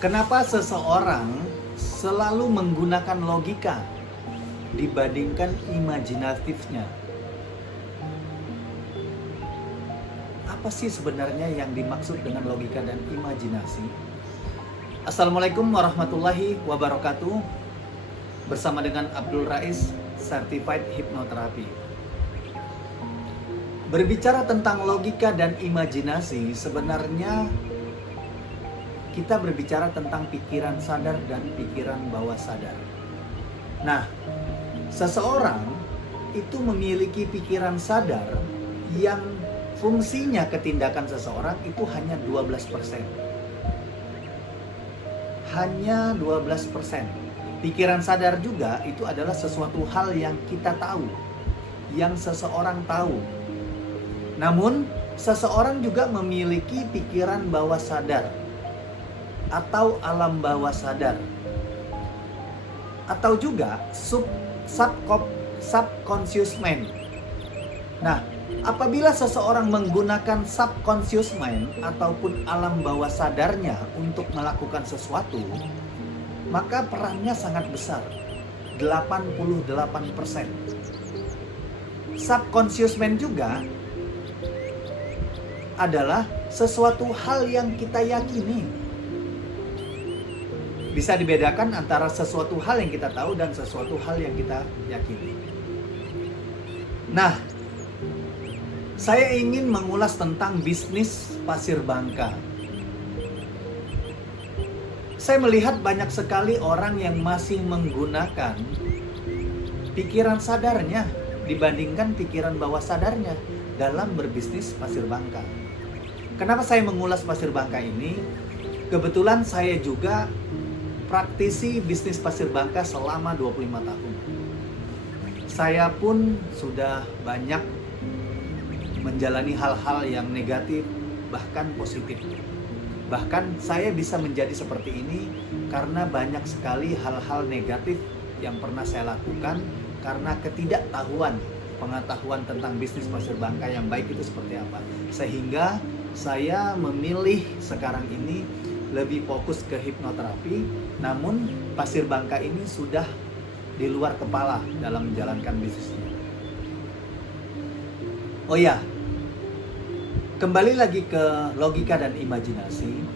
Kenapa seseorang selalu menggunakan logika dibandingkan imajinatifnya? Apa sih sebenarnya yang dimaksud dengan logika dan imajinasi? Assalamualaikum warahmatullahi wabarakatuh. Bersama dengan Abdul Rais, Certified Hypnotherapy. Berbicara tentang logika dan imajinasi, sebenarnya kita berbicara tentang pikiran sadar dan pikiran bawah sadar. Nah, seseorang itu memiliki pikiran sadar yang fungsinya ketindakan seseorang itu hanya 12%. Hanya 12%. Pikiran sadar juga itu adalah sesuatu hal yang kita tahu, yang seseorang tahu. Namun, seseorang juga memiliki pikiran bawah sadar atau alam bawah sadar, atau juga subconscious mind. Nah, apabila seseorang menggunakan subconscious mind ataupun alam bawah sadarnya untuk melakukan sesuatu, maka perannya sangat besar, 88%. Subconscious mind juga adalah sesuatu hal yang kita yakini. Bisa dibedakan antara sesuatu hal yang kita tahu dan sesuatu hal yang kita yakini. Nah, saya ingin mengulas tentang bisnis pasir bangka. Saya melihat banyak sekali orang yang masih menggunakan pikiran sadarnya dibandingkan pikiran bawah sadarnya dalam berbisnis pasir bangka. Kenapa saya mengulas pasir bangka ini? Kebetulan saya juga praktisi bisnis pasir bangka selama 25 tahun. Saya pun sudah banyak menjalani hal-hal yang negatif, bahkan positif. Bahkan saya bisa menjadi seperti ini karena banyak sekali hal-hal negatif yang pernah saya lakukan karena ketidaktahuan pengetahuan tentang bisnis pasir bangka yang baik itu seperti apa. Sehingga saya memilih sekarang ini lebih fokus ke hipnoterapi, namun pasir bangka ini sudah di luar kepala dalam menjalankan bisnisnya. Oh ya, kembali lagi ke logika dan imajinasi.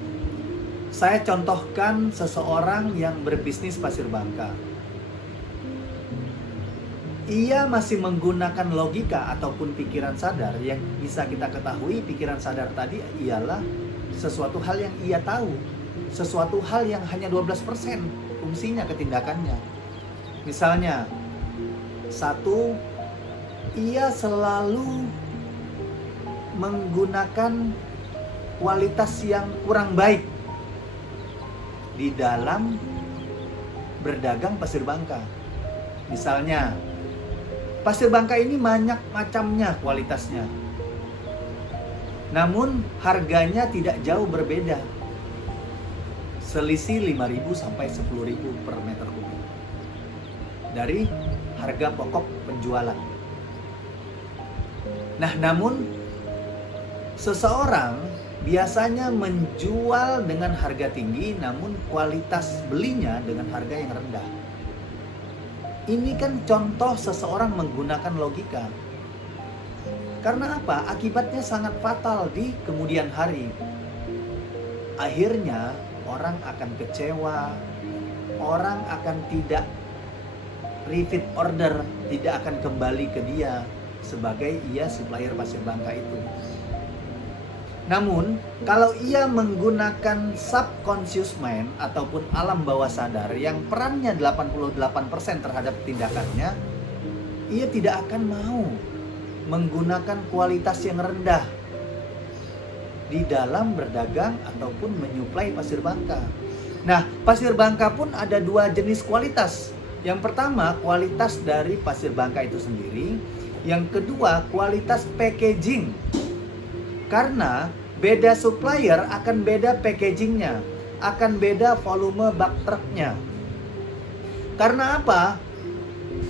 Saya contohkan seseorang yang berbisnis pasir bangka. Ia masih menggunakan logika ataupun pikiran sadar. Yang bisa kita ketahui, pikiran sadar tadi ialah sesuatu hal yang ia tahu, sesuatu hal yang hanya 12% fungsinya ketindakannya. Misalnya, satu, ia selalu menggunakan kualitas yang kurang baik di dalam berdagang pasir bangka. Misalnya, pasir bangka ini banyak macamnya kualitasnya. Namun harganya tidak jauh berbeda. Selisih 5.000 sampai 10.000 per meter kubik dari harga pokok penjualan. Nah, namun seseorang biasanya menjual dengan harga tinggi, namun kualitas belinya dengan harga yang rendah. Ini kan contoh seseorang menggunakan logika. Karena apa? Akibatnya sangat fatal di kemudian hari. Akhirnya orang akan kecewa, orang akan tidak repeat order, tidak akan kembali ke dia sebagai ia supplier pasir bangka itu. Namun, kalau ia menggunakan subconscious mind ataupun alam bawah sadar yang perannya 88% terhadap tindakannya, ia tidak akan mau menggunakan kualitas yang rendah di dalam berdagang ataupun menyuplai pasir bangka. Nah, pasir bangka pun ada dua jenis kualitas. Yang pertama, kualitas dari pasir bangka itu sendiri. Yang kedua, kualitas packaging. Karena beda supplier akan beda packagingnya, akan beda volume bak truknya. Karena apa?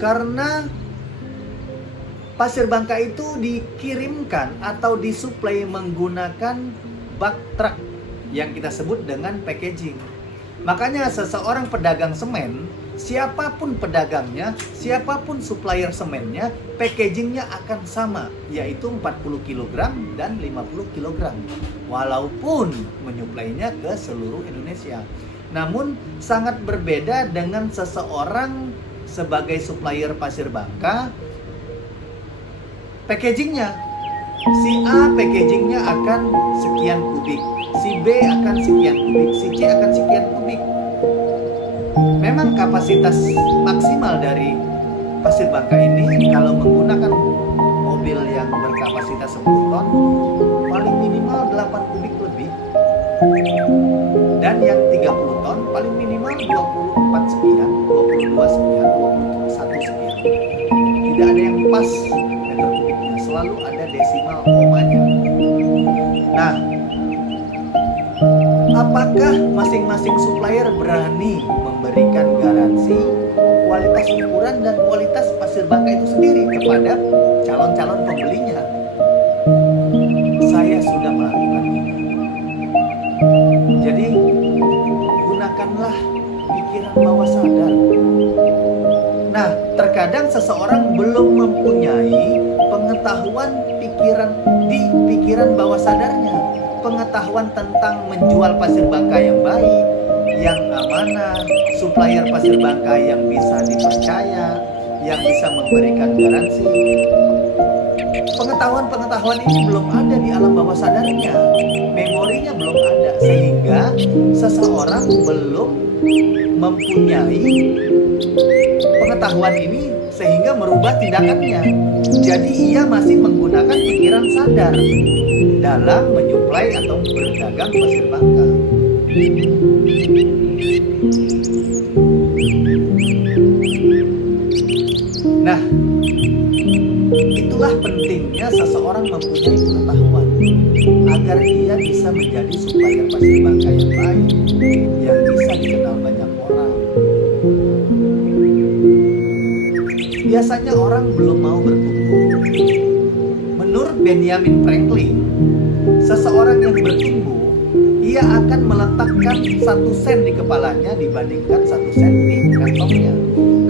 Karena pasir bangka itu dikirimkan atau disuplai menggunakan bak truk yang kita sebut dengan packaging. Makanya seseorang pedagang semen, siapapun pedagangnya, siapapun supplier semennya, packagingnya akan sama, yaitu 40 kg dan 50 kg. Walaupun menyuplainya ke seluruh Indonesia. Namun sangat berbeda dengan seseorang sebagai supplier pasir bangka, packagingnya. Si A packagingnya akan sekian kubik, si B akan sekian kubik, si C akan sekian kubik. Memang kapasitas maksimal dari pasir bangka ini kalau menggunakan mobil yang berkapasitas 10 ton paling minimal 8 kubik lebih, dan yang 30 ton paling minimal 24 sekian, 22 sekian, 21 sekian. Tidak ada yang pas meter kubiknya, selalu ada desimal komanya. Nah, apakah masing-masing supplier berani memberikan garansi kualitas ukuran dan kualitas pasir bangka itu sendiri kepada calon-calon pembelinya? Saya sudah melakukan ini. Jadi, gunakanlah pikiran bawah sadar. Nah, terkadang seseorang belum mempunyai pengetahuan pikiran bawah sadarnya, pengetahuan tentang menjual pasir bangka yang baik, yang amanah, supplier pasir bangka yang bisa dipercaya, yang bisa memberikan garansi. Pengetahuan ini belum ada di alam bawah sadarnya, memorinya belum ada, sehingga seseorang belum mempunyai pengetahuan ini sehingga merubah tindakannya. Jadi ia masih menggunakan pikiran sadar dalam menyuplai atau berdagang pasir bangka. Nah, itulah pentingnya seseorang mempunyai pengetahuan agar ia bisa menjadi supplier pasir bangka yang baik, yang bisa dikenal banyak orang. Biasanya orang belum mau bertumbuh. Menurut Benjamin Franklin, seseorang yang bertumbuh, ia akan meletakkan 1 sen di kepalanya dibandingkan 1 sen di kantongnya.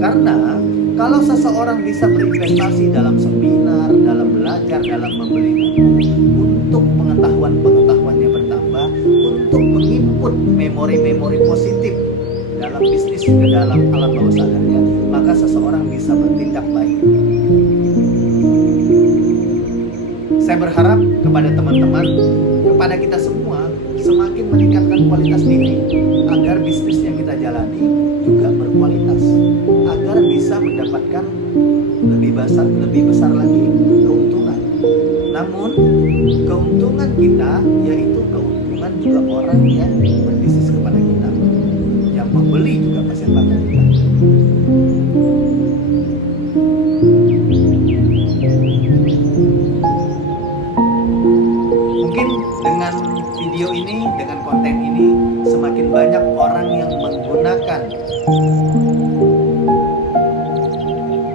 Karena kalau seseorang bisa berinvestasi dalam seminar, dalam belajar, dalam membeli buku, untuk pengetahuan-pengetahuannya bertambah, untuk menginput memori-memori positif dalam bisnis ke dalam alam bawah sadarnya, maka seseorang bisa bertindak baik. Saya berharap kepada teman-teman, kepada kita semua, semakin meningkatkan kualitas diri agar bisnis yang kita jalani juga berkualitas, agar bisa mendapatkan lebih besar lagi keuntungan. Namun keuntungan kita yaitu keuntungan juga orang yang berbisnis kepada kita, yang membeli juga pasir bangka kita. Mungkin dengan video ini, dengan konten ini, semakin banyak orang yang menggunakan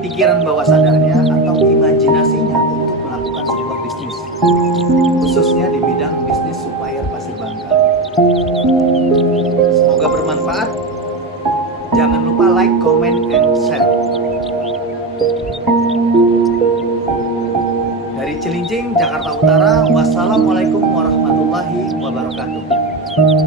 pikiran bawah sadarnya atau imajinasinya untuk melakukan sebuah bisnis, khususnya di bidang bisnis supplier pasir bangka. Semoga bermanfaat. Jangan lupa like, comment, and share. Dari Cilincing, Jakarta Utara, wassalamualaikum warahmatullahi wabarakatuh.